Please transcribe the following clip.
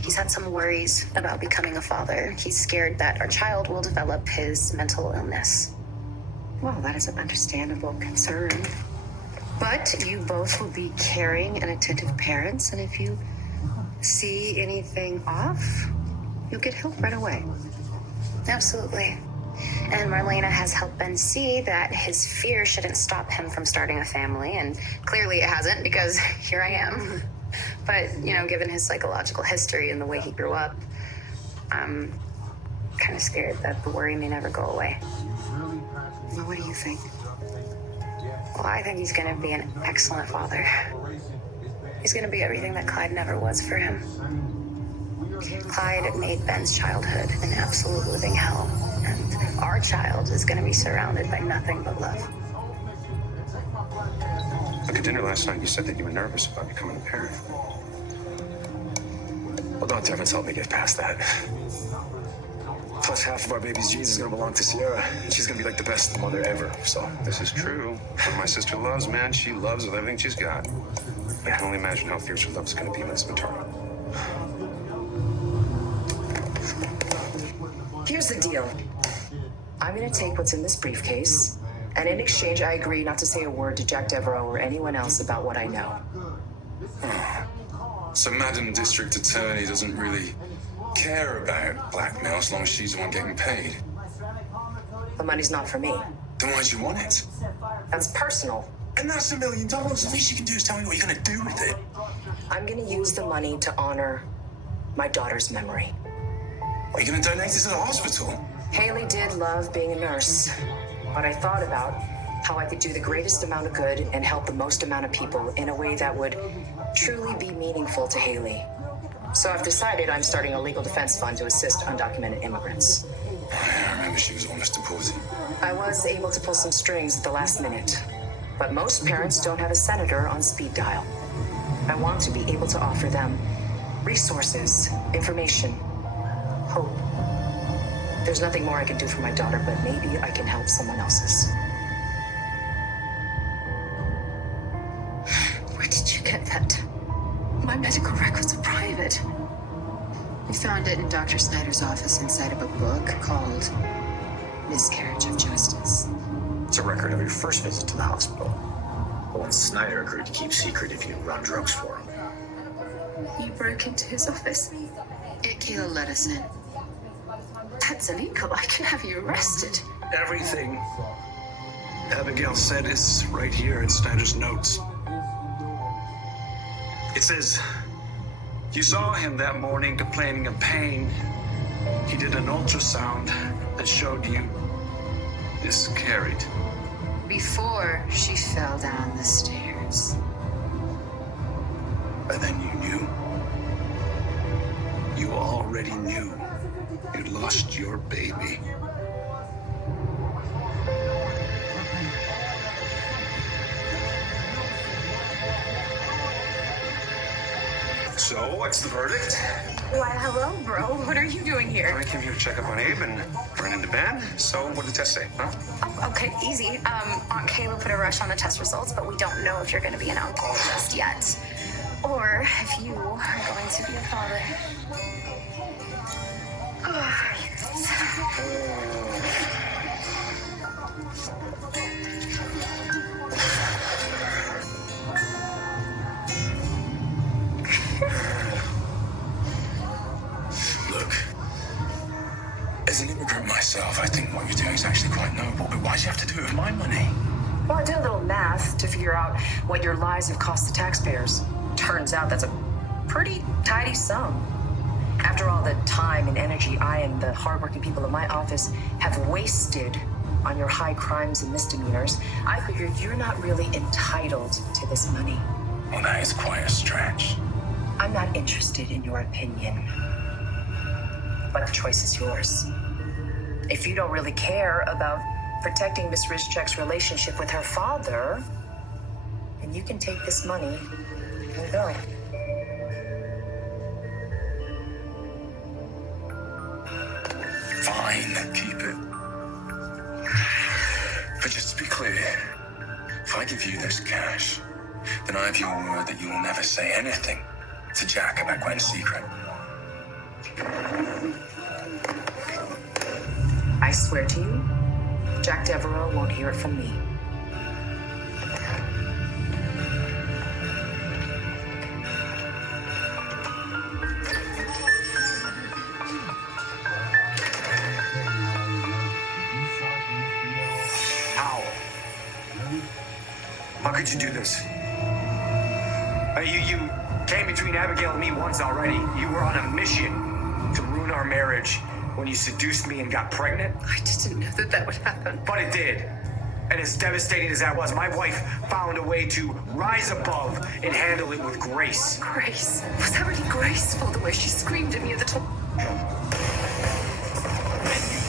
he's had some worries about becoming a father. He's scared that our child will develop his mental illness. Well, that is an understandable concern. But you both will be caring and attentive parents, and if you see anything off, you'll get help right away. Absolutely. And Marlena has helped Ben see that his fear shouldn't stop him from starting a family, and clearly it hasn't, because here I am. But, given his psychological history and the way he grew up, I'm kind of scared that the worry may never go away. Well, what do you think? Well, I think he's going to be an excellent father. He's going to be everything that Clyde never was for him. Clyde made Ben's childhood an absolute living hell, and our child is going to be surrounded by nothing but love. Look, at dinner last night, you said that you were nervous about becoming a parent. Well, Dr. Evans helped me get past that. Plus, half of our baby's genes is gonna belong to Sierra. She's gonna be like the best mother ever, so. This is true. What my sister loves, man, she loves with everything she's got. I can only imagine how fierce her love is gonna be when it's maternal. Here's the deal. I'm gonna take what's in this briefcase, and in exchange, I agree not to say a word to Jack Devereaux or anyone else about what I know. So Madam District Attorney doesn't really care about blackmail as long as she's the one getting paid. The money's not for me. Then why'd you want it? That's personal. And that's $1 million. The least you can do is tell me what you're gonna do with it. I'm gonna use the money to honor my daughter's memory. Are you gonna donate it to the hospital? Haley did love being a nurse, but I thought about how I could do the greatest amount of good and help the most amount of people in a way that would truly be meaningful to Haley. So I've decided I'm starting a legal defense fund to assist undocumented immigrants. I remember she was almost deported. I was able to pull some strings at the last minute, but most parents don't have a senator on speed dial. I want to be able to offer them resources, information, hope. There's nothing more I can do for my daughter, but maybe I can help someone else's. Where did you get that? My medical records are private. We found it in Dr. Snyder's office inside of a book called Miscarriage of Justice. It's a record of your first visit to the hospital. The one Snyder agreed to keep secret if you run drugs for him. You broke into his office. Aunt Kayla let us in. That's illegal. I can have you arrested. Everything Abigail said is right here in Snyder's notes. It says, you saw him that morning complaining of pain. He did an ultrasound that showed you miscarried. Before she fell down the stairs. And then you knew. You already knew you'd lost your baby. So, what's the verdict? Why, hello, bro. What are you doing here? I came here to check up on Abe and run into Ben. So, what did the test say, huh? Oh, okay, easy. Aunt Kayla put a rush on the test results, but we don't know if you're going to be an uncle just yet. Or if you are going to be a father. Oh, Look, as an immigrant myself, I think what you're doing is actually quite noble, but why'd you have to do it with my money? Well, I did a little math to figure out what your lies have cost the taxpayers. Turns out that's a pretty tidy sum. After all the time and energy I and the hardworking people in my office have wasted on your high crimes and misdemeanors, I figured you're not really entitled to this money. Well, that is quite a stretch. I'm not interested in your opinion, but the choice is yours. If you don't really care about protecting Miss Rizchek's relationship with her father, then you can take this money and go. Fine, keep it. But just to be clear, if I give you this cash, then I have your word that you will never say anything to Jack about Gwen's secret. I swear to you, Jack Devereaux won't hear it from me. How could you do this? You came between Abigail and me once already. You were on a mission to ruin our marriage when you seduced me and got pregnant. I just didn't know that would happen. But it did. And as devastating as that was, my wife found a way to rise above and handle it with grace. Grace. Was that really graceful, the way she screamed at me at the top?